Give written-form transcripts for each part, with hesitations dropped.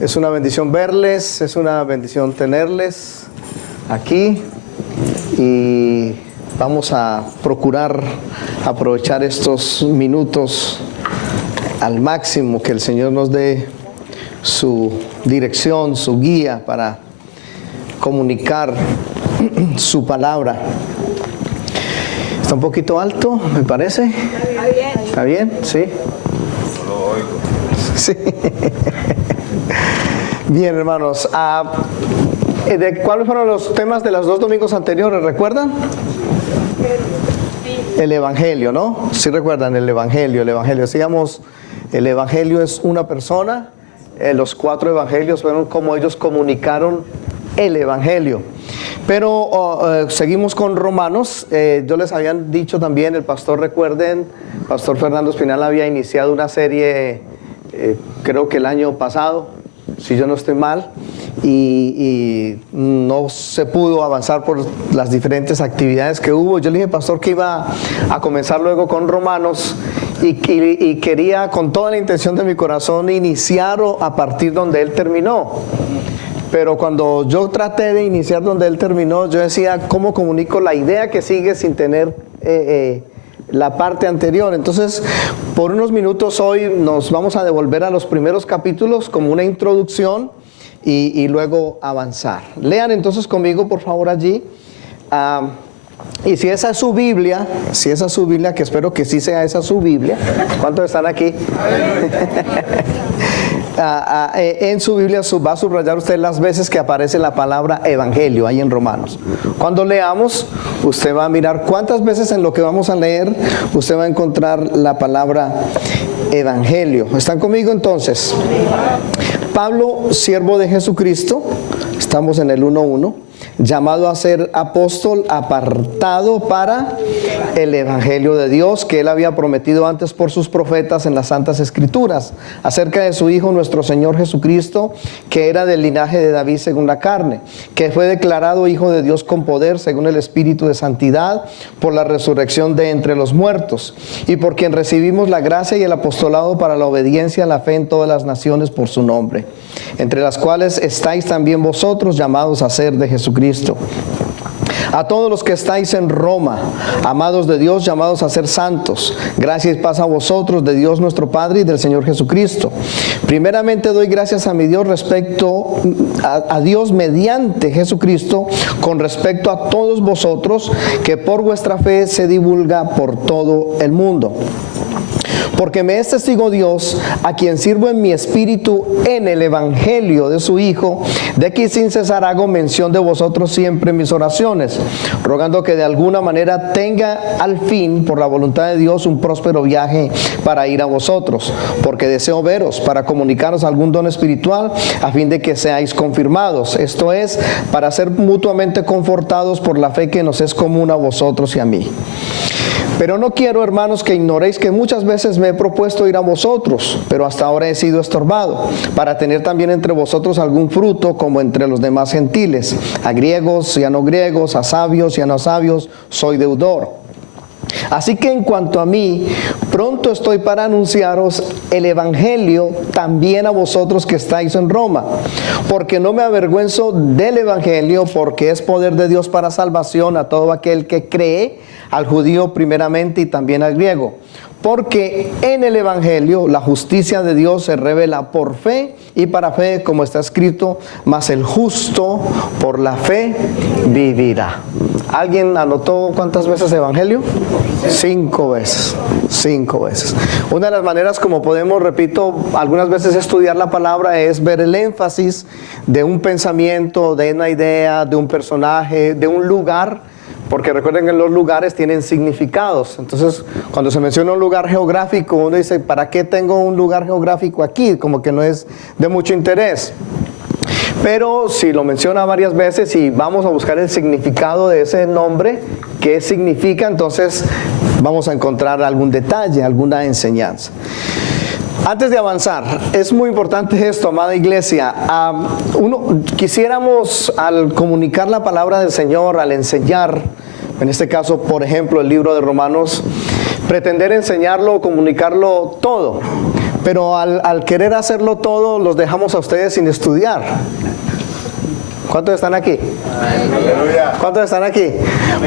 Es una bendición verles, es una bendición tenerles aquí y vamos a procurar aprovechar estos minutos al máximo, que el Señor nos dé su dirección, su guía para comunicar su palabra. Está un poquito alto, me parece. Está bien. ¿Está bien? Sí. Sí. Bien, hermanos. ¿Cuáles fueron los temas de los 2 domingos anteriores? ¿Recuerdan? El Evangelio, ¿no? Sí recuerdan el Evangelio. Decíamos, el Evangelio es una persona. Los 4 evangelios fueron como ellos comunicaron el Evangelio. Pero seguimos con Romanos. Yo les había dicho también, el pastor, recuerden, Pastor Fernando Espinal había iniciado una serie, creo que el año pasado, si yo no estoy mal, y no se pudo avanzar por las diferentes actividades que hubo. Yo le dije, pastor, que iba a comenzar luego con Romanos y quería con toda la intención de mi corazón iniciar a partir donde él terminó. Pero cuando yo traté de iniciar donde él terminó, yo decía, ¿cómo comunico la idea que sigue sin tener la parte anterior? Entonces, por unos minutos hoy nos vamos a devolver a los primeros capítulos como una introducción y luego avanzar. Lean entonces conmigo, por favor, allí. Y si esa es su Biblia, que espero que sí sea esa su Biblia. ¿Cuántos están aquí? En su Biblia va a subrayar usted las veces que aparece la palabra evangelio ahí en Romanos. Cuando leamos, usted va a mirar cuántas veces en lo que vamos a leer usted va a encontrar la palabra evangelio. ¿Están conmigo entonces? Pablo, siervo de Jesucristo, estamos en el 1:1, llamado a ser apóstol, apartado para el evangelio de Dios, que él había prometido antes por sus profetas en las santas escrituras, acerca de su Hijo nuestro Señor Jesucristo, que era del linaje de David según la carne, que fue declarado Hijo de Dios con poder según el Espíritu de santidad, por la resurrección de entre los muertos, y por quien recibimos la gracia y el apostolado para la obediencia a la fe en todas las naciones por su nombre, entre las cuales estáis también vosotros, llamados a ser de Jesucristo. A todos los que estáis en Roma, amados de Dios, llamados a ser santos, gracias y paz a vosotros, de Dios nuestro Padre y del Señor Jesucristo. Primeramente doy gracias a mi Dios a Dios mediante Jesucristo, con respecto a todos vosotros, que por vuestra fe se divulga por todo el mundo. Porque me es testigo Dios, a quien sirvo en mi espíritu en el evangelio de su Hijo, de que sin cesar hago mención de vosotros siempre en mis oraciones, rogando que de alguna manera tenga al fin, por la voluntad de Dios, un próspero viaje para ir a vosotros, porque deseo veros, para comunicaros algún don espiritual, a fin de que seáis confirmados, esto es, para ser mutuamente confortados por la fe que nos es común a vosotros y a mí. Pero no quiero, hermanos, que ignoréis que muchas veces me he propuesto ir a vosotros, pero hasta ahora he sido estorbado, para tener también entre vosotros algún fruto como entre los demás gentiles, a griegos y a no griegos, a sabios y a no sabios, soy deudor. Así que en cuanto a mí, pronto estoy para anunciaros el evangelio también a vosotros que estáis en Roma, porque no me avergüenzo del evangelio, porque es poder de Dios para salvación a todo aquel que cree, al judío primeramente y también al griego. Porque en el evangelio la justicia de Dios se revela por fe y para fe, como está escrito, mas el justo por la fe vivirá. ¿Alguien anotó cuántas veces evangelio? 5 veces. 5 veces. Una de las maneras como podemos, repito, algunas veces estudiar la palabra es ver el énfasis de un pensamiento, de una idea, de un personaje, de un lugar. Porque recuerden que los lugares tienen significados. Entonces, cuando se menciona un lugar geográfico, uno dice, ¿para qué tengo un lugar geográfico aquí? Como que no es de mucho interés. Pero si lo menciona varias veces y vamos a buscar el significado de ese nombre, qué significa, entonces vamos a encontrar algún detalle, alguna enseñanza. Antes de avanzar, es muy importante esto, amada iglesia. Quisiéramos, al comunicar la palabra del Señor, al enseñar, en este caso, por ejemplo, el libro de Romanos, pretender enseñarlo o comunicarlo todo. pero al querer hacerlo todo, los dejamos a ustedes sin estudiar. ¿Cuántos están aquí? ¿Cuántos están aquí?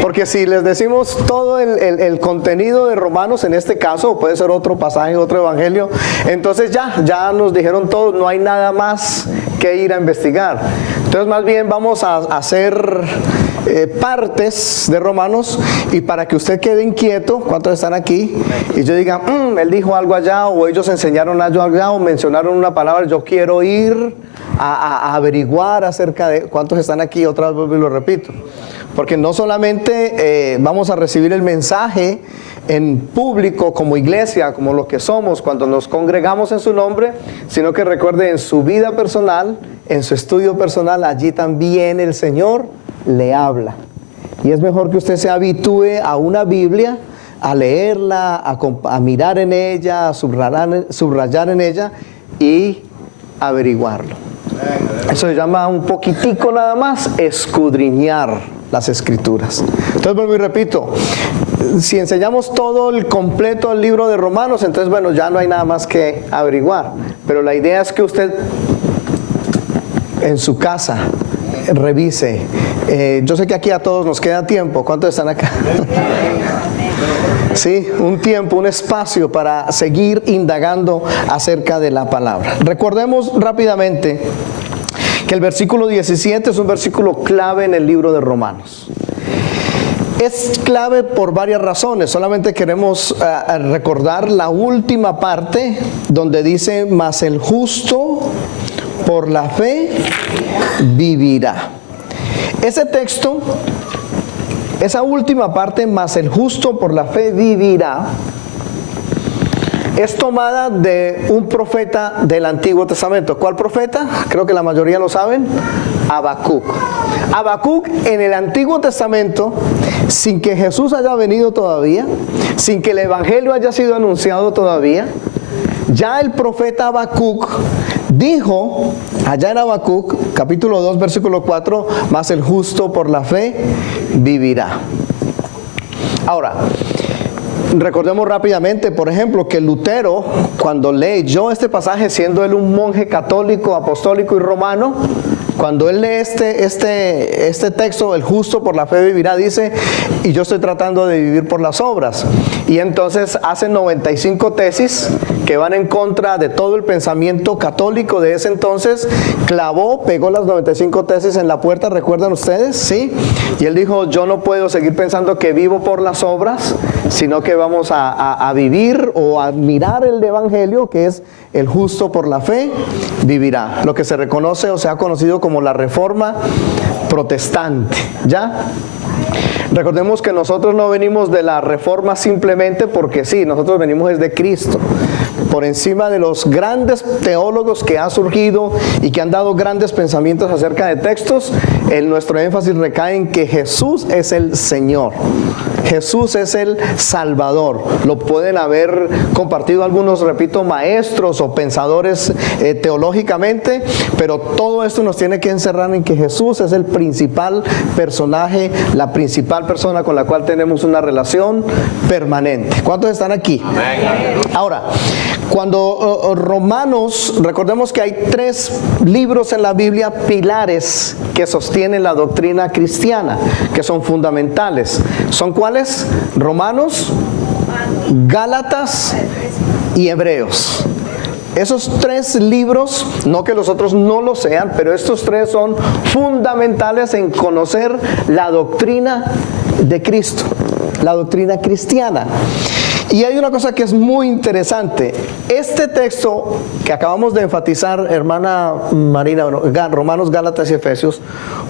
Porque si les decimos todo el contenido de Romanos, en este caso, o puede ser otro pasaje, otro evangelio, entonces ya nos dijeron todo, no hay nada más que ir a investigar. Entonces más bien vamos a hacer partes de Romanos, y para que usted quede inquieto, ¿cuántos están aquí? Y yo diga, él dijo algo allá, o ellos enseñaron algo allá, o mencionaron una palabra, yo quiero ir a averiguar acerca de... ¿Cuántos están aquí? Otra vez lo repito. Porque no solamente vamos a recibir el mensaje en público como iglesia, como lo que somos cuando nos congregamos en su nombre, sino que recuerde, en su vida personal, en su estudio personal, allí también el Señor le habla. Y es mejor que usted se habitúe a una Biblia, a leerla, a mirar en ella, a subrayar en ella y averiguarlo. Eso se llama un poquitico nada más escudriñar las Escrituras. Entonces vuelvo y repito, si enseñamos todo el completo del libro de Romanos, entonces bueno, ya no hay nada más que averiguar. Pero la idea es que usted en su casa revise. Yo sé que aquí a todos nos queda tiempo. ¿Cuántos están acá? Sí, un tiempo, un espacio para seguir indagando acerca de la palabra. Recordemos rápidamente que el versículo 17 es un versículo clave en el libro de Romanos. Es clave por varias razones. Solamente queremos recordar la última parte donde dice, mas el justo por la fe vivirá. Ese texto, esa última parte, mas el justo por la fe vivirá, es tomada de un profeta del Antiguo Testamento. ¿Cuál profeta? Creo que la mayoría lo saben. Habacuc. Habacuc en el Antiguo Testamento, sin que Jesús haya venido todavía, sin que el Evangelio haya sido anunciado todavía, ya el profeta Habacuc dijo, allá en Habacuc, capítulo 2, versículo 4, mas el justo por la fe vivirá. Ahora, recordemos rápidamente, por ejemplo, que Lutero, cuando leyó este pasaje, siendo él un monje católico, apostólico y romano, cuando él lee este texto, el justo por la fe vivirá, dice, y yo estoy tratando de vivir por las obras. Y entonces hace 95 tesis que van en contra de todo el pensamiento católico de ese entonces. Pegó las 95 tesis en la puerta, ¿recuerdan ustedes? Sí. Y él dijo, yo no puedo seguir pensando que vivo por las obras, sino que vamos a vivir o a mirar el Evangelio, que es el justo por la fe vivirá. Lo que se reconoce o se ha conocido como la Reforma Protestante. ¿Ya? Recordemos que nosotros no venimos de la Reforma simplemente porque sí, nosotros venimos desde Cristo. Por encima de los grandes teólogos que han surgido y que han dado grandes pensamientos acerca de textos, nuestro énfasis recae en que Jesús es el Señor. Jesús es el Salvador. Lo pueden haber compartido algunos, repito, maestros o pensadores teológicamente, pero todo esto nos tiene que encerrar en que Jesús es el principal personaje, la principal persona con la cual tenemos una relación permanente. ¿Cuántos están aquí? Amén. Ahora, cuando Romanos, recordemos que hay 3 libros en la Biblia pilares que sostienen la doctrina cristiana, que son fundamentales. ¿Son cuáles? Romanos, Gálatas y Hebreos. Esos 3 libros, no que los otros no lo sean, pero estos 3 son fundamentales en conocer la doctrina de Cristo, la doctrina cristiana. Y hay una cosa que es muy interesante. Este texto que acabamos de enfatizar, hermana Marina, Romanos, Gálatas y Efesios,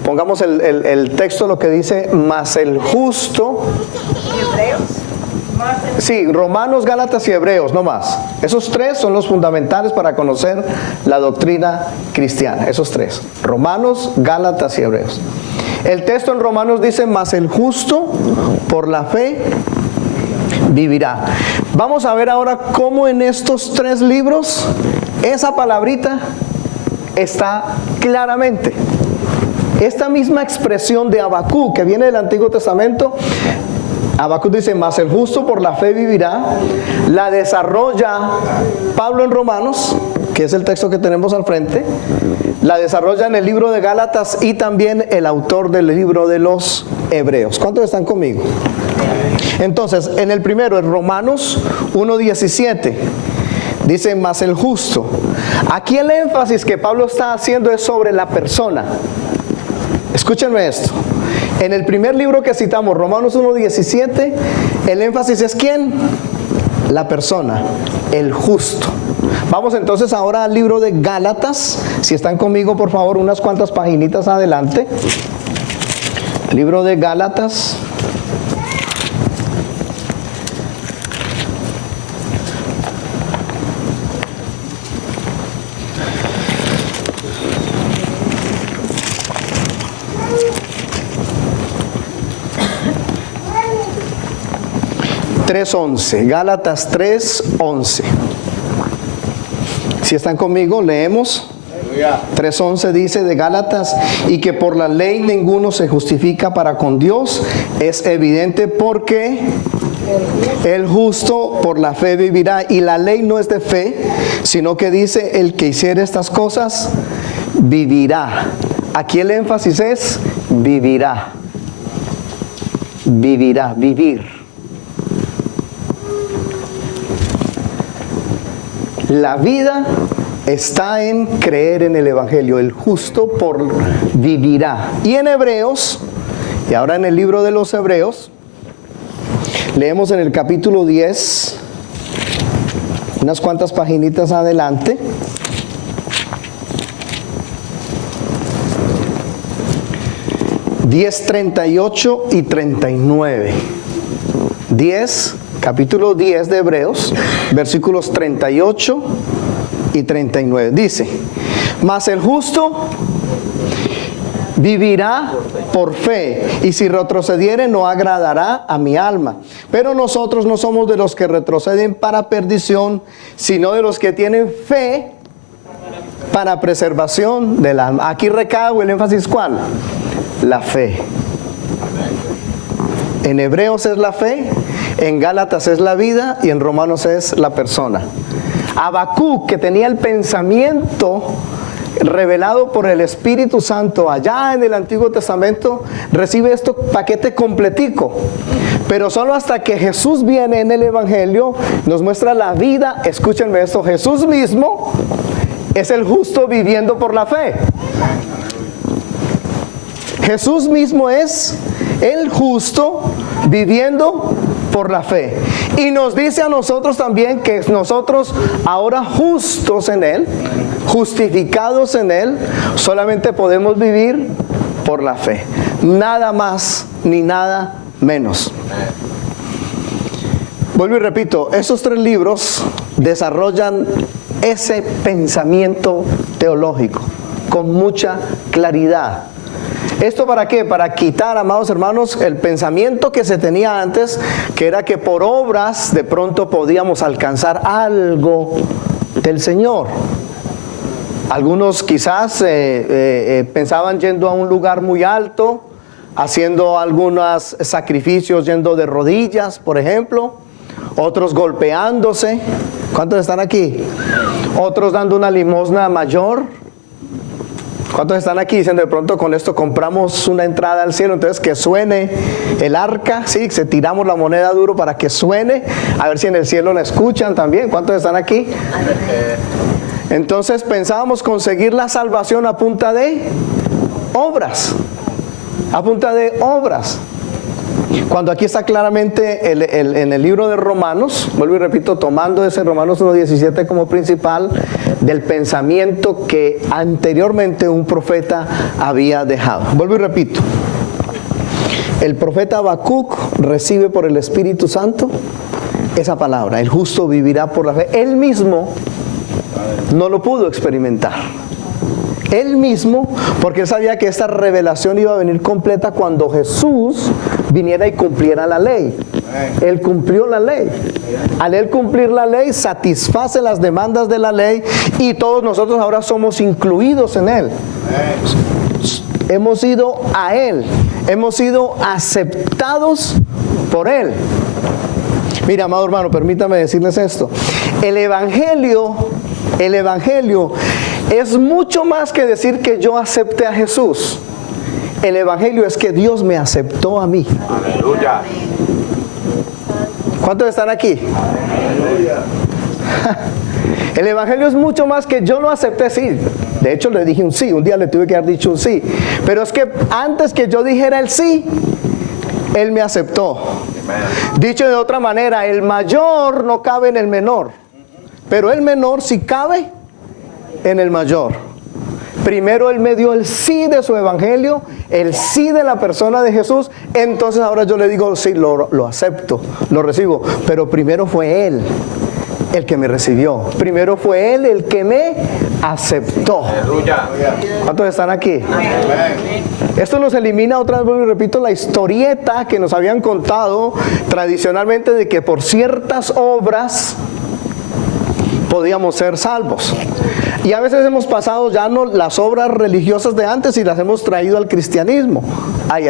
pongamos el texto, lo que dice, mas el justo. Hebreos. Sí, Romanos, Gálatas y Hebreos, no más. Esos 3 son los fundamentales para conocer la doctrina cristiana. Esos 3, Romanos, Gálatas y Hebreos. El texto en Romanos dice, mas el justo por la fe vivirá. Vamos a ver ahora cómo en estos 3 libros esa palabrita está claramente. Esta misma expresión de Habacuc que viene del Antiguo Testamento Habacuc dice, mas el justo por la fe vivirá. La desarrolla Pablo en Romanos, que es el texto que tenemos al frente. La desarrolla en el libro de Gálatas y también el autor del libro de los Hebreos. ¿Cuántos están conmigo? Entonces, en el primero, en Romanos 1:17, dice, mas el justo. Aquí el énfasis que Pablo está haciendo es sobre la persona. Escúchenme esto. En el primer libro que citamos, Romanos 1:17, el énfasis es ¿quién? La persona, el justo. Vamos entonces ahora al libro de Gálatas. Si están conmigo, por favor, unas cuantas paginitas adelante. Libro de Gálatas. Gálatas 3:11. Si están conmigo, leemos. 3:11 dice de Gálatas, y que por la ley ninguno se justifica para con Dios, es evidente porque el justo por la fe vivirá. Y la ley no es de fe, sino que dice, el que hiciere estas cosas, vivirá. Aquí el énfasis es vivirá. Vivirá, vivir. La vida está en creer en el Evangelio. El justo por vivirá. Y en Hebreos, y ahora en el libro de los Hebreos, leemos en el capítulo 10, unas cuantas paginitas adelante. (10, 38 y 39). Capítulo 10 de Hebreos, versículos 38 y 39. Dice, mas el justo vivirá por fe, y si retrocediere no agradará a mi alma. Pero nosotros no somos de los que retroceden para perdición, sino de los que tienen fe para preservación del alma. Aquí recae el énfasis, ¿cuál? La fe. En Hebreos es la fe, en Gálatas es la vida y en Romanos es la persona. Habacuc, que tenía el pensamiento revelado por el Espíritu Santo allá en el Antiguo Testamento, recibe esto paquete completico. Pero solo hasta que Jesús viene en el Evangelio, nos muestra la vida. Escúchenme esto, Jesús mismo es el justo viviendo por la fe. Jesús mismo es el justo viviendo por la fe. Y nos dice a nosotros también que nosotros ahora justos en Él, justificados en Él, solamente podemos vivir por la fe. Nada más ni nada menos. Vuelvo y repito, esos 3 libros desarrollan ese pensamiento teológico con mucha claridad. ¿Esto para qué? Para quitar, amados hermanos, el pensamiento que se tenía antes, que era que por obras de pronto podíamos alcanzar algo del Señor. Algunos quizás pensaban yendo a un lugar muy alto, haciendo algunos sacrificios, yendo de rodillas, por ejemplo. Otros golpeándose. ¿Cuántos están aquí? Otros dando una limosna mayor. ¿Cuántos están aquí diciendo de pronto con esto compramos una entrada al cielo? Entonces que suene el arca, sí, se tiramos la moneda duro para que suene, a ver si en el cielo la escuchan también. ¿Cuántos están aquí? Entonces pensábamos conseguir la salvación a punta de obras, a punta de obras. Cuando aquí está claramente en el libro de Romanos, vuelvo y repito, tomando ese Romanos 1:17 como principal del pensamiento que anteriormente un profeta había dejado. Vuelvo y repito, el profeta Habacuc recibe por el Espíritu Santo esa palabra, el justo vivirá por la fe. Él mismo no lo pudo experimentar. Él mismo, porque él sabía que esta revelación iba a venir completa cuando Jesús viniera y cumpliera la ley. Él cumplió la ley. Al él cumplir la ley, satisface las demandas de la ley y todos nosotros ahora somos incluidos en él. Hemos ido a él, hemos sido aceptados por Él. Mira, amado hermano, permítame decirles esto. El Evangelio es mucho más que decir que yo acepté a Jesús. El Evangelio es que Dios me aceptó a mí. Aleluya. ¿Cuántos están aquí? Aleluya. El Evangelio es mucho más que yo lo acepté, sí. De hecho, le dije un sí. Un día le tuve que haber dicho un sí. Pero es que antes que yo dijera el sí, Él me aceptó. Dicho de otra manera, el mayor no cabe en el menor, pero el menor sí cabe en el mayor. Primero Él me dio el sí de su Evangelio, el sí de la persona de Jesús. Entonces ahora yo le digo, sí, lo acepto, lo recibo. Pero primero fue Él el que me recibió. Primero fue Él el que me aceptó. Aleluya. ¿Cuántos están aquí? Esto nos elimina otra vez, y repito, la historieta que nos habían contado tradicionalmente de que por ciertas obras podíamos ser salvos. Y a veces hemos pasado ya no las obras religiosas de antes y las hemos traído al cristianismo. Ay.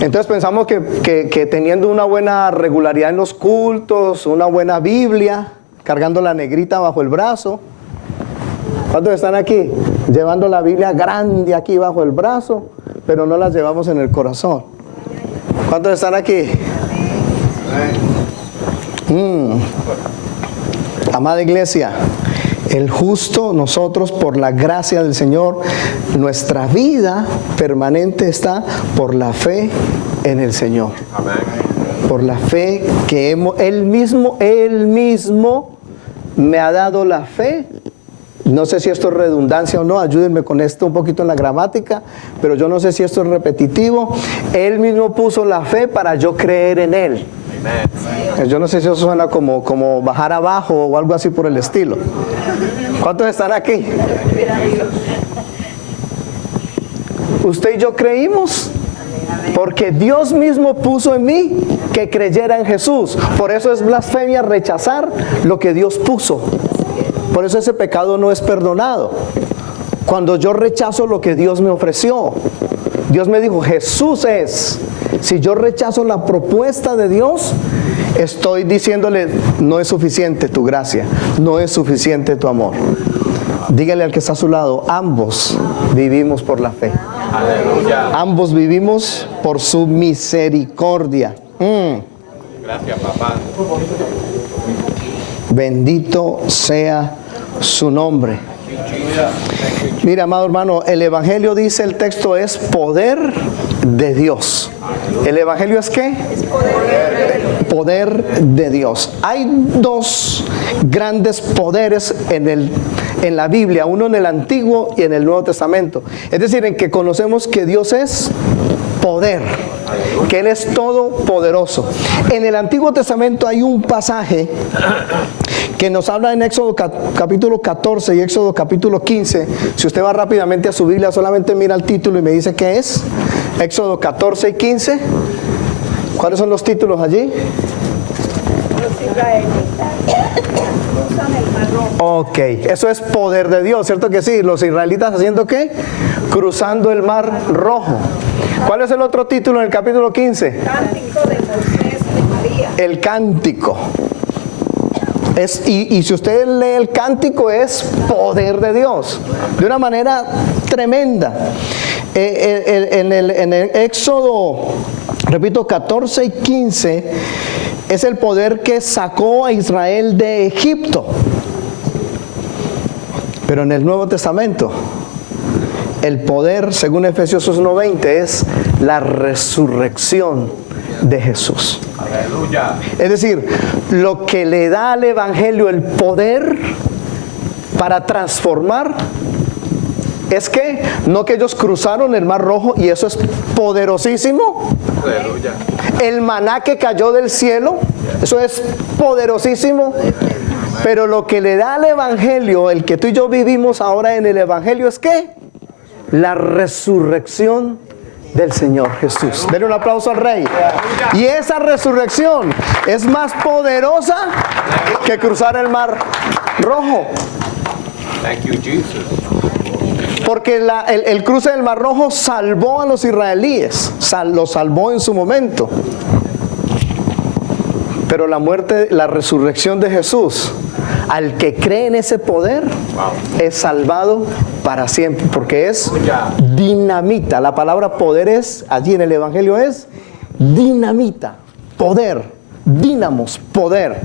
Entonces pensamos que teniendo una buena regularidad en los cultos, una buena Biblia, cargando la negrita bajo el brazo. ¿Cuántos están aquí? Llevando la Biblia grande aquí bajo el brazo, pero no la llevamos en el corazón. ¿Cuántos están aquí? Amada iglesia, el justo, nosotros por la gracia del Señor, nuestra vida permanente está por la fe en el Señor. Amén. Por la fe que Él mismo me ha dado la fe. No sé si esto es redundancia o no, ayúdenme con esto un poquito en la gramática, pero yo no sé si esto es repetitivo. Él mismo puso la fe para yo creer en Él. Amén. Yo no sé si eso suena como bajar abajo o algo así por el estilo. ¿Cuántos están aquí? Usted y yo creímos porque Dios mismo puso en mí que creyera en Jesús. Por eso es blasfemia rechazar lo que Dios puso. Por eso ese pecado no es perdonado. Cuando yo rechazo lo que Dios me ofreció. Dios me dijo, Jesús es. Si yo rechazo la propuesta de Dios, estoy diciéndole, no es suficiente tu gracia, no es suficiente tu amor. Dígale al que está a su lado, ambos vivimos por la fe. Aleluya. Ambos vivimos por su misericordia. Gracias, papá. Bendito sea su nombre. Mira, amado hermano, el Evangelio, dice el texto, es poder de Dios. ¿El Evangelio es qué? Es poder Poder de Dios. Hay dos grandes poderes en la Biblia, uno en el Antiguo y en el Nuevo Testamento. Es decir, en que conocemos que Dios es poder, que Él es todopoderoso. En el Antiguo Testamento hay un pasaje que nos habla en Éxodo capítulo 14 y Éxodo capítulo 15. Si usted va rápidamente a su Biblia, solamente mira el título y me dice qué es. Éxodo 14 y 15. ¿Cuáles son los títulos allí? Los israelitas cruzan el Mar Rojo. Ok, eso es poder de Dios, ¿cierto que sí? Los israelitas haciendo ¿qué? Cruzando el Mar Rojo. ¿Cuál es el otro título en el capítulo 15? Cántico de Moisés y María. El cántico. Y si usted lee el cántico, es poder de Dios, de una manera tremenda. En el Éxodo, repito, 14 y 15, es el poder que sacó a Israel de Egipto. Pero en el Nuevo Testamento, el poder, según Efesios 1:20, es la resurrección de Jesús. Aleluya. Es decir, lo que le da al Evangelio el poder para transformar es que no que ellos cruzaron el Mar Rojo y eso es poderosísimo. Aleluya. El maná que cayó del cielo, eso es poderosísimo. Pero lo que le da al Evangelio, el que tú y yo vivimos ahora en el Evangelio, es que la resurrección del Señor Jesús. Denle un aplauso al Rey. Y esa resurrección es más poderosa que cruzar el Mar Rojo. Thank you, Jesus. Porque el cruce del Mar Rojo salvó a los israelíes, los salvó en su momento. Pero la muerte, la resurrección de Jesús, al que cree en ese poder, es salvado para siempre, porque es dinamita. La palabra poder es, allí en el Evangelio es dinamita, poder, dínamos, poder.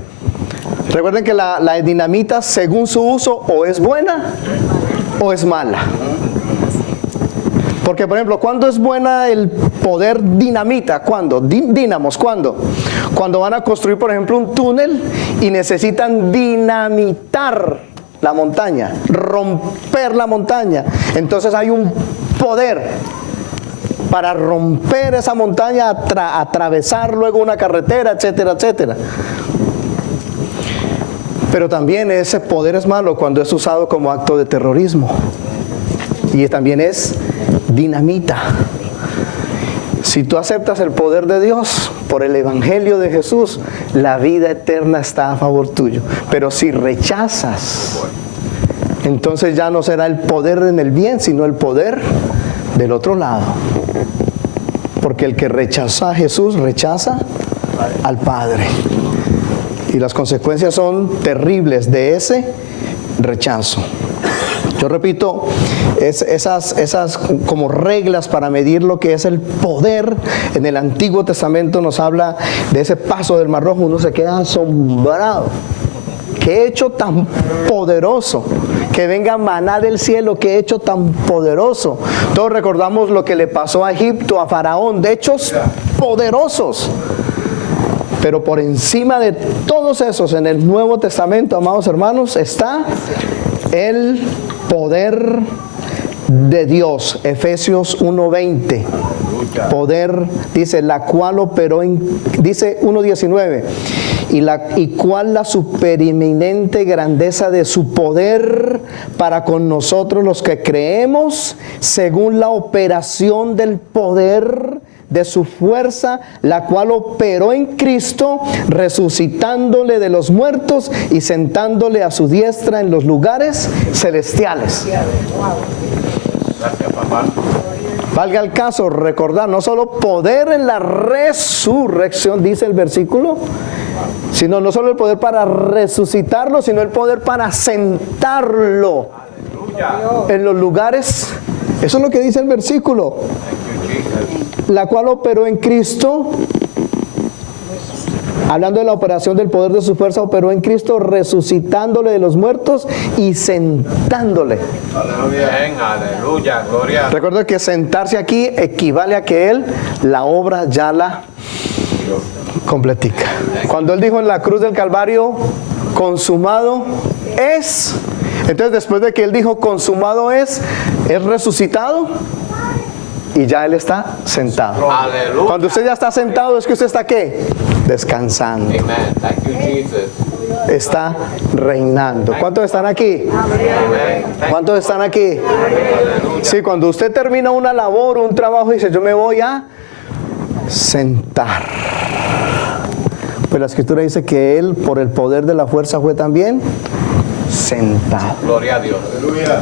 Recuerden que la dinamita, según su uso, o es buena o es mala. Porque, por ejemplo, ¿cuándo es buena el poder dinamita? ¿Cuándo? Dínamos, ¿cuándo? Cuando van a construir, por ejemplo, un túnel y necesitan dinamitar la montaña, romper la montaña. Entonces hay un poder para romper esa montaña, atravesar luego una carretera, etcétera, etcétera. Pero también ese poder es malo cuando es usado como acto de terrorismo. Y también es dinamita. Si tú aceptas el poder de Dios por el Evangelio de Jesús, la vida eterna está a favor tuyo. Pero si rechazas, entonces ya no será el poder en el bien, sino el poder del otro lado. Porque el que rechaza a Jesús, rechaza al Padre. Y las consecuencias son terribles de ese rechazo. Yo repito, esas como reglas para medir lo que es el poder. En el Antiguo Testamento nos habla de ese paso del Mar Rojo. Uno se queda asombrado. ¿Qué hecho tan poderoso? Que venga maná del cielo, qué hecho tan poderoso. Todos recordamos lo que le pasó a Egipto, a Faraón, de hechos poderosos. Pero por encima de todos esos, en el Nuevo Testamento, amados hermanos, está el poder de Dios. Efesios 1:20. Poder, dice, la cual operó dice 1:19. Y cuál la supereminente grandeza de su poder para con nosotros los que creemos, según la operación del poder de su fuerza, la cual operó en Cristo, resucitándole de los muertos y sentándole a su diestra en los lugares celestiales. Gracias, papá. Valga el caso recordar, no solo poder en la resurrección, dice el versículo, sino no solo el poder para resucitarlo, sino el poder para sentarlo en los lugares. Eso es lo que dice el versículo. La cual operó en Cristo, hablando de la operación del poder de su fuerza, operó en Cristo, resucitándole de los muertos y sentándole. Aleluya, gloria. Recuerda que sentarse aquí equivale a que Él la obra ya la completica. Cuando Él dijo en la cruz del Calvario, consumado es, entonces después de que Él dijo consumado es resucitado y ya Él está sentado. Aleluya. Cuando usted ya está sentado, es que usted está ¿qué? Descansando. Amen. Thank you, Jesus. Está reinando. ¿Cuántos están aquí? ¿Cuántos están aquí? Sí, cuando usted termina una labor, un trabajo, dice, yo me voy a sentar. Pues la Escritura dice que Él, por el poder de la fuerza, fue también sentado. Gloria a Dios.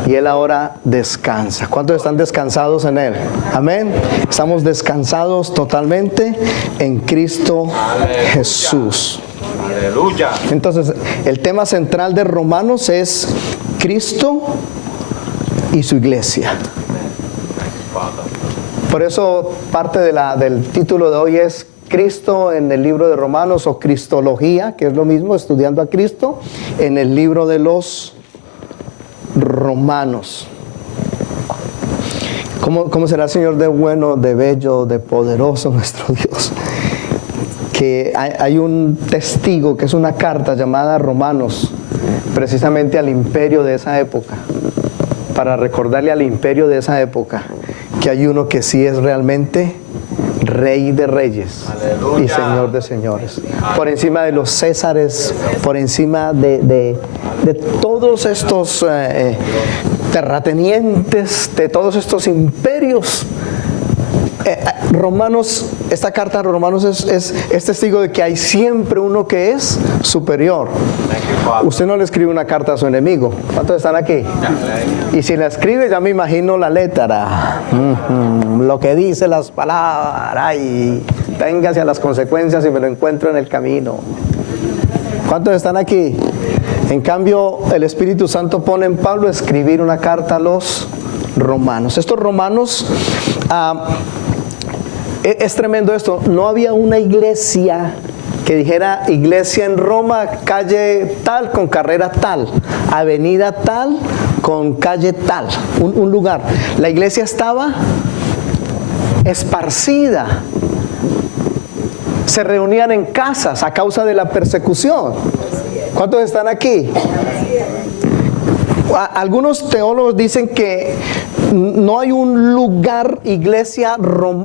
Y Él ahora descansa. ¿Cuántos están descansados en Él? Amén. Estamos descansados totalmente en Cristo Jesús. Aleluya. Entonces, el tema central de Romanos es Cristo y su iglesia. Por eso parte del título de hoy es Cristo en el libro de Romanos, o Cristología, que es lo mismo, estudiando a Cristo en el libro de los Romanos. ¿Cómo será el Señor de bueno, de bello, de poderoso nuestro Dios? Que hay un testigo, que es una carta llamada Romanos, precisamente al imperio de esa época, para recordarle al imperio de esa época que hay uno que sí es realmente Rey de reyes. Aleluya. Y Señor de señores. Por encima de los césares, por encima de todos estos terratenientes, de todos estos imperios, Romanos, esta carta de Romanos es testigo de que hay siempre uno que es superior. Thank you, Father. Usted no le escribe una carta a su enemigo. ¿Cuántos están aquí? Y si la escribe, ya me imagino la letra. Lo que dice las palabras. Ay, téngase a las consecuencias y me lo encuentro en el camino. ¿Cuántos están aquí? En cambio, el Espíritu Santo pone en Pablo a escribir una carta a los romanos. Estos romanos, es tremendo esto. No había una iglesia que dijera iglesia en Roma, calle tal con carrera tal, avenida tal con calle tal, un lugar. La iglesia estaba esparcida. Se reunían en casas a causa de la persecución. ¿Cuántos están aquí? Algunos teólogos dicen que no hay un lugar, iglesia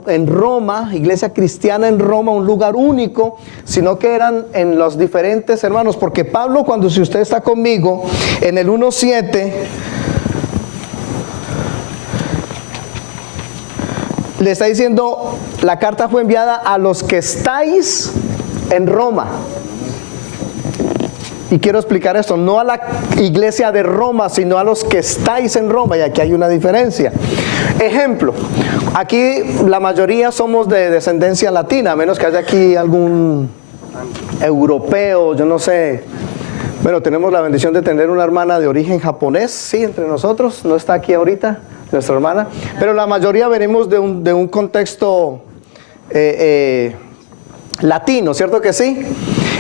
en Roma, iglesia cristiana en Roma, un lugar único, sino que eran en los diferentes hermanos. Porque Pablo, cuando, si usted está conmigo, en el 1:7, le está diciendo, la carta fue enviada a los que estáis en Roma. Y quiero explicar esto, no a la iglesia de Roma, sino a los que estáis en Roma, y aquí hay una diferencia. Ejemplo, aquí la mayoría somos de descendencia latina, a menos que haya aquí algún europeo, yo no sé. Bueno, tenemos la bendición de tener una hermana de origen japonés, sí, entre nosotros, no está aquí ahorita, nuestra hermana, pero la mayoría venimos de un contexto latino, ¿cierto que sí?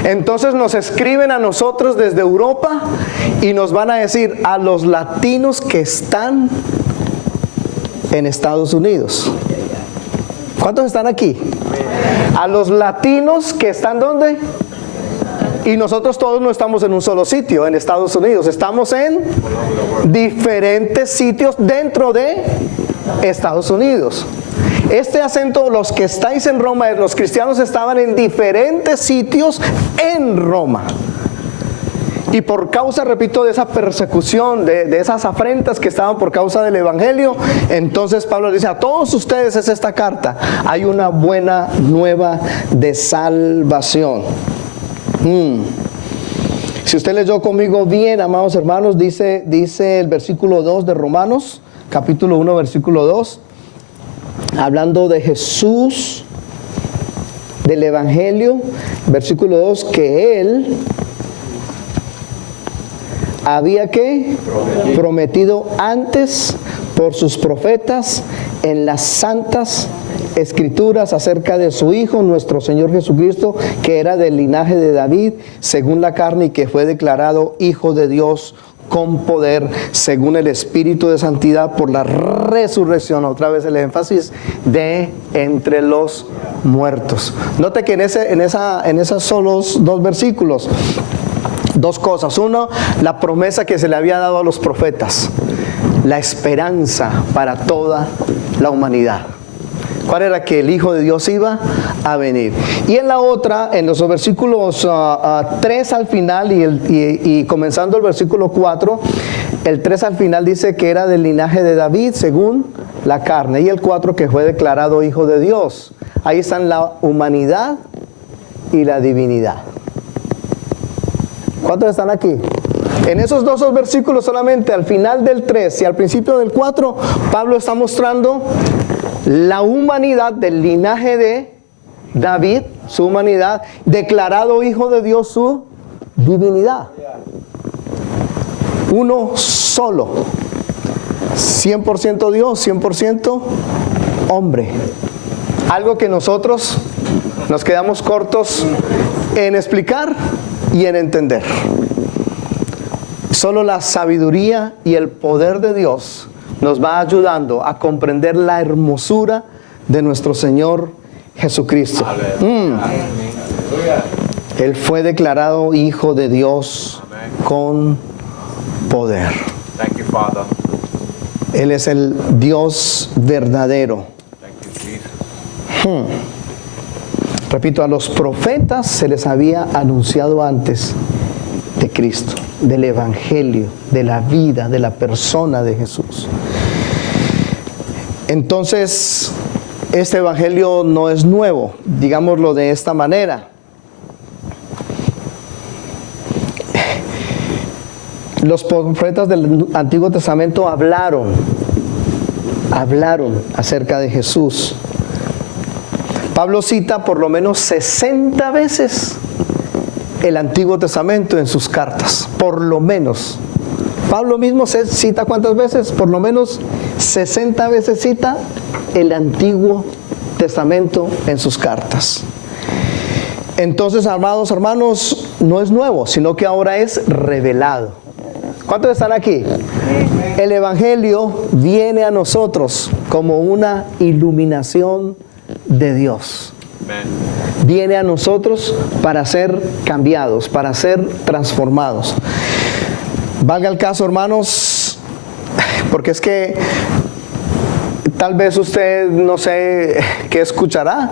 Entonces nos escriben a nosotros desde Europa y nos van a decir a los latinos que están en Estados Unidos. ¿Cuántos están aquí? A los latinos que están ¿dónde? Y nosotros todos no estamos en un solo sitio, en Estados Unidos. Estamos en diferentes sitios dentro de Estados Unidos. Este acento, los que estáis en Roma, los cristianos estaban en diferentes sitios en Roma. Y por causa, repito, de esa persecución, de esas afrentas que estaban por causa del Evangelio, entonces Pablo dice, a todos ustedes es esta carta. Hay una buena nueva de salvación. Si usted leyó conmigo bien, amados hermanos, dice el versículo 2 de Romanos, capítulo 1, versículo 2, hablando de Jesús, del Evangelio, versículo 2, que Él había que prometido antes por sus profetas en las santas Escrituras acerca de su Hijo, nuestro Señor Jesucristo, que era del linaje de David, según la carne, y que fue declarado Hijo de Dios con poder, según el Espíritu de Santidad, por la resurrección, otra vez el énfasis, de entre los muertos. Note que en esos solos dos versículos, dos cosas. Uno, la promesa que se le había dado a los profetas, la esperanza para toda la humanidad. ¿Cuál era? Que el Hijo de Dios iba a venir. Y en la otra, en los versículos 3 al final y comenzando el versículo 4, el 3 al final dice que era del linaje de David según la carne. Y el 4 que fue declarado Hijo de Dios. Ahí están la humanidad y la divinidad. ¿Cuántos están aquí? En esos dos versículos solamente, al final del 3 y al principio del 4, Pablo está mostrando la humanidad del linaje de David, su humanidad, declarado Hijo de Dios, su divinidad. Uno solo, 100% Dios, 100% hombre. Algo que nosotros nos quedamos cortos en explicar y en entender. Solo la sabiduría y el poder de Dios nos va ayudando a comprender la hermosura de nuestro Señor Jesucristo. Él fue declarado Hijo de Dios con poder. Thank you, Father. Él es el Dios verdadero. Thank you, Jesus. Repito, a los profetas se les había anunciado antes de Cristo, del Evangelio, de la vida, de la persona de Jesús. Entonces, Este evangelio no es nuevo, digámoslo de esta manera. Los profetas del Antiguo Testamento hablaron acerca de Jesús. Pablo cita por lo menos 60 veces el Antiguo Testamento en sus cartas, por lo menos. Pablo mismo cita ¿cuántas veces? Por lo menos 60 veces cita el Antiguo Testamento en sus cartas. Entonces, amados hermanos, no es nuevo, sino que ahora es revelado. ¿Cuántos están aquí? El Evangelio viene a nosotros como una iluminación de Dios. Viene a nosotros para ser cambiados, para ser transformados. Valga el caso, hermanos, porque es que tal vez usted no sé qué escuchará,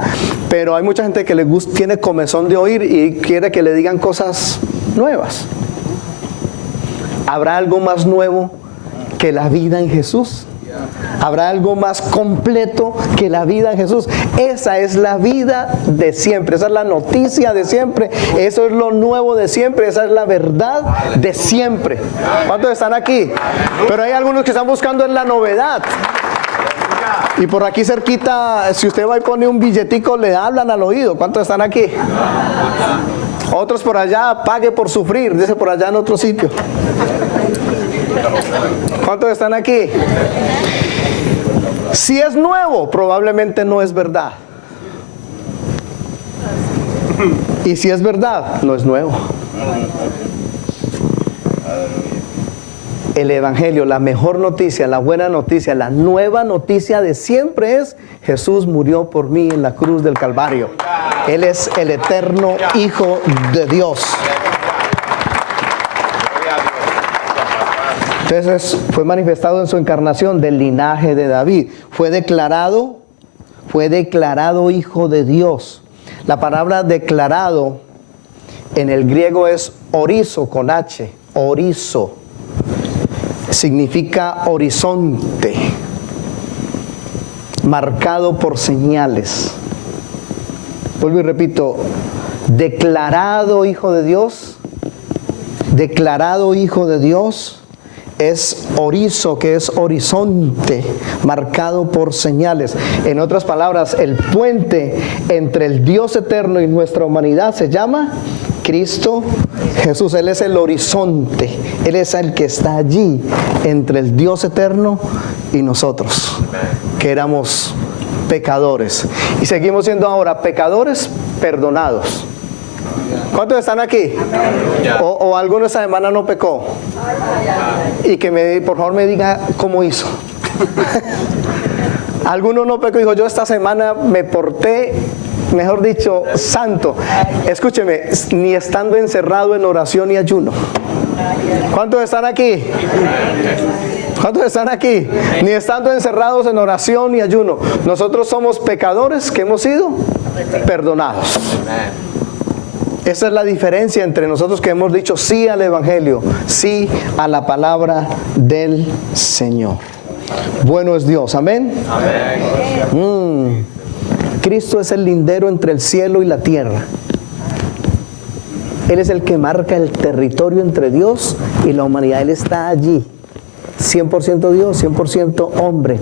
pero hay mucha gente que le gusta, tiene comezón de oír y quiere que le digan cosas nuevas. ¿Habrá algo más nuevo que la vida en Jesús? ¿Habrá algo más completo que la vida en Jesús? Esa es la vida de siempre, esa es la noticia de siempre, eso es lo nuevo de siempre, esa es la verdad de siempre. ¿Cuántos están aquí? Pero hay algunos que están buscando en la novedad. Y por aquí cerquita, si usted va y pone un billetico, le hablan al oído. ¿Cuántos están aquí? Otros por allá, pague por sufrir, dice por allá en otro sitio. ¿Cuántos están aquí? Si es nuevo, probablemente no es verdad. Y si es verdad, no es nuevo. El Evangelio, la mejor noticia, la buena noticia, la nueva noticia de siempre es: Jesús murió por mí en la cruz del Calvario. Él es el eterno Hijo de Dios. Entonces fue manifestado en su encarnación del linaje de David. Fue declarado Hijo de Dios. La palabra declarado en el griego es orizo con H, orizo. Significa horizonte, marcado por señales. Vuelvo y repito, declarado Hijo de Dios, es orizo, que es horizonte, marcado por señales. En otras palabras, el puente entre el Dios eterno y nuestra humanidad se llama Cristo Jesús. Él es el horizonte, Él es el que está allí entre el Dios eterno y nosotros, que éramos pecadores. Y seguimos siendo ahora pecadores perdonados. ¿Cuántos están aquí? O alguno esta semana no pecó. Y que por favor me diga cómo hizo. Alguno no pecó y dijo: yo esta semana me porté, mejor dicho, santo. Escúcheme, ni estando encerrado en oración y ayuno. ¿Cuántos están aquí? ¿Cuántos están aquí? Ni estando encerrados en oración y ayuno. Nosotros somos pecadores que hemos sido perdonados. Esa es la diferencia entre nosotros que hemos dicho sí al Evangelio, sí a la palabra del Señor. Bueno es Dios, amén. Amén. Cristo es el lindero entre el cielo y la tierra. Él es el que marca el territorio entre Dios y la humanidad. Él está allí, 100% Dios, 100% hombre.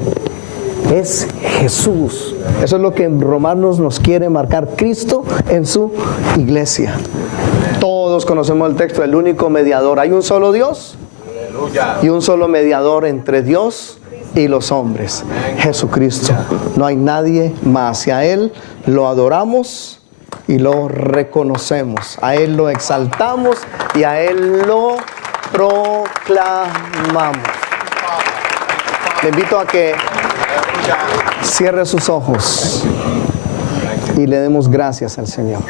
Es Jesús. Eso es lo que en Romanos nos quiere marcar Cristo en su iglesia. Todos conocemos el texto, el único mediador. Hay un solo Dios y un solo mediador entre Dios y los hombres, Jesucristo. No hay nadie más. Y a Él lo adoramos y lo reconocemos. A Él lo exaltamos y a Él lo proclamamos. Le invito a que cierre sus ojos y le demos gracias al Señor.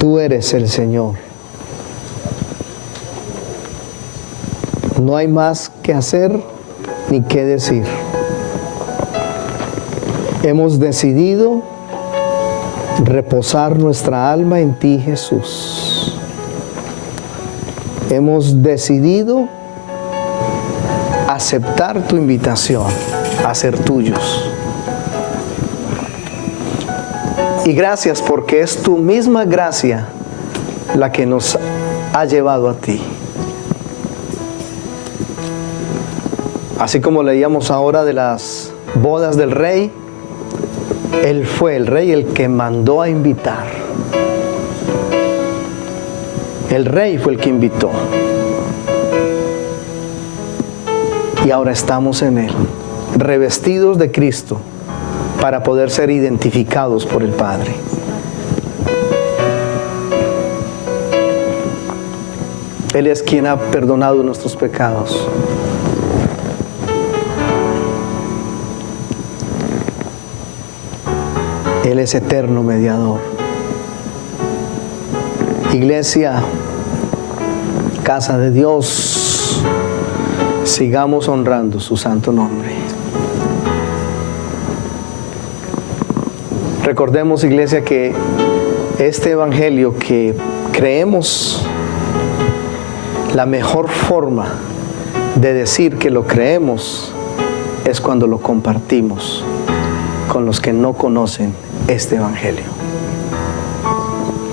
Tú eres el Señor. No hay más que hacer ni que decir. Hemos decidido reposar nuestra alma en ti, Jesús. hemos decidido aceptar tu invitación a ser tuyos. Y gracias porque es tu misma gracia la que nos ha llevado a ti. Así como leíamos ahora de las bodas del rey, Él fue el rey el que mandó a invitar. El rey fue el que invitó. Y ahora estamos en Él, revestidos de Cristo, para poder ser identificados por el Padre. Él es quien ha perdonado nuestros pecados. Él es eterno mediador. Iglesia, casa de Dios, sigamos honrando su santo nombre. Recordemos, iglesia, que este evangelio que creemos, la mejor forma de decir que lo creemos es cuando lo compartimos con los que no conocen este evangelio.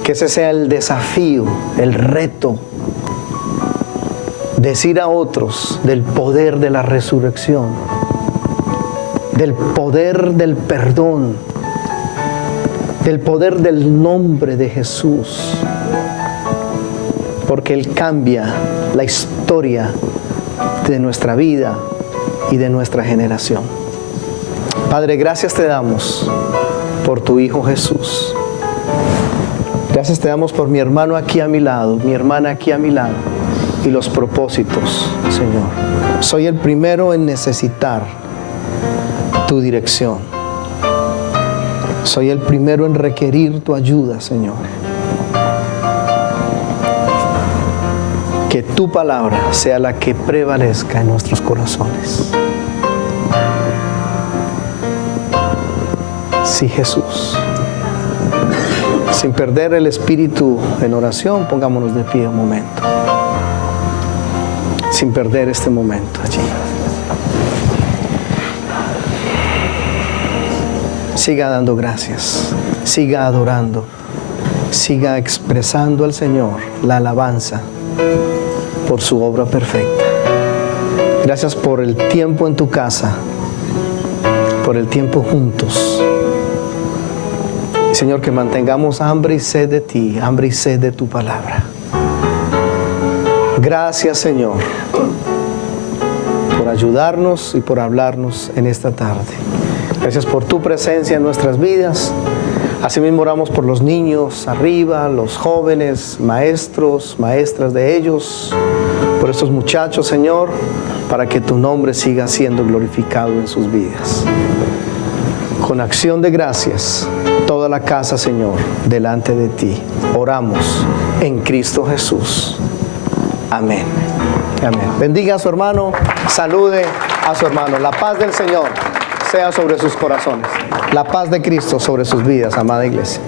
Que ese sea el desafío, el reto, decir a otros del poder de la resurrección, del poder del perdón, del poder del nombre de Jesús, porque Él cambia la historia de nuestra vida y de nuestra generación. Padre, gracias te damos por tu Hijo Jesús. Gracias te damos por mi hermano aquí a mi lado, mi hermana aquí a mi lado, y los propósitos, Señor. Soy el primero en necesitar tu dirección. Soy el primero en requerir tu ayuda, Señor. Que tu palabra sea la que prevalezca en nuestros corazones. Sí, Jesús. Sin perder el espíritu en oración, pongámonos de pie un momento. Sin perder este momento allí. Siga dando gracias, siga adorando, siga expresando al Señor la alabanza por su obra perfecta. Gracias por el tiempo en tu casa, por el tiempo juntos. Señor, que mantengamos hambre y sed de ti, hambre y sed de tu palabra. Gracias, Señor, por ayudarnos y por hablarnos en esta tarde. Gracias por tu presencia en nuestras vidas. Asimismo oramos por los niños arriba, los jóvenes, maestros, maestras de ellos, por estos muchachos, Señor, para que tu nombre siga siendo glorificado en sus vidas. Con acción de gracias, toda la casa, Señor, delante de ti. Oramos en Cristo Jesús. Amén. Amén. Bendiga a su hermano, salude a su hermano. La paz del Señor sea sobre sus corazones. La paz de Cristo sobre sus vidas, amada iglesia.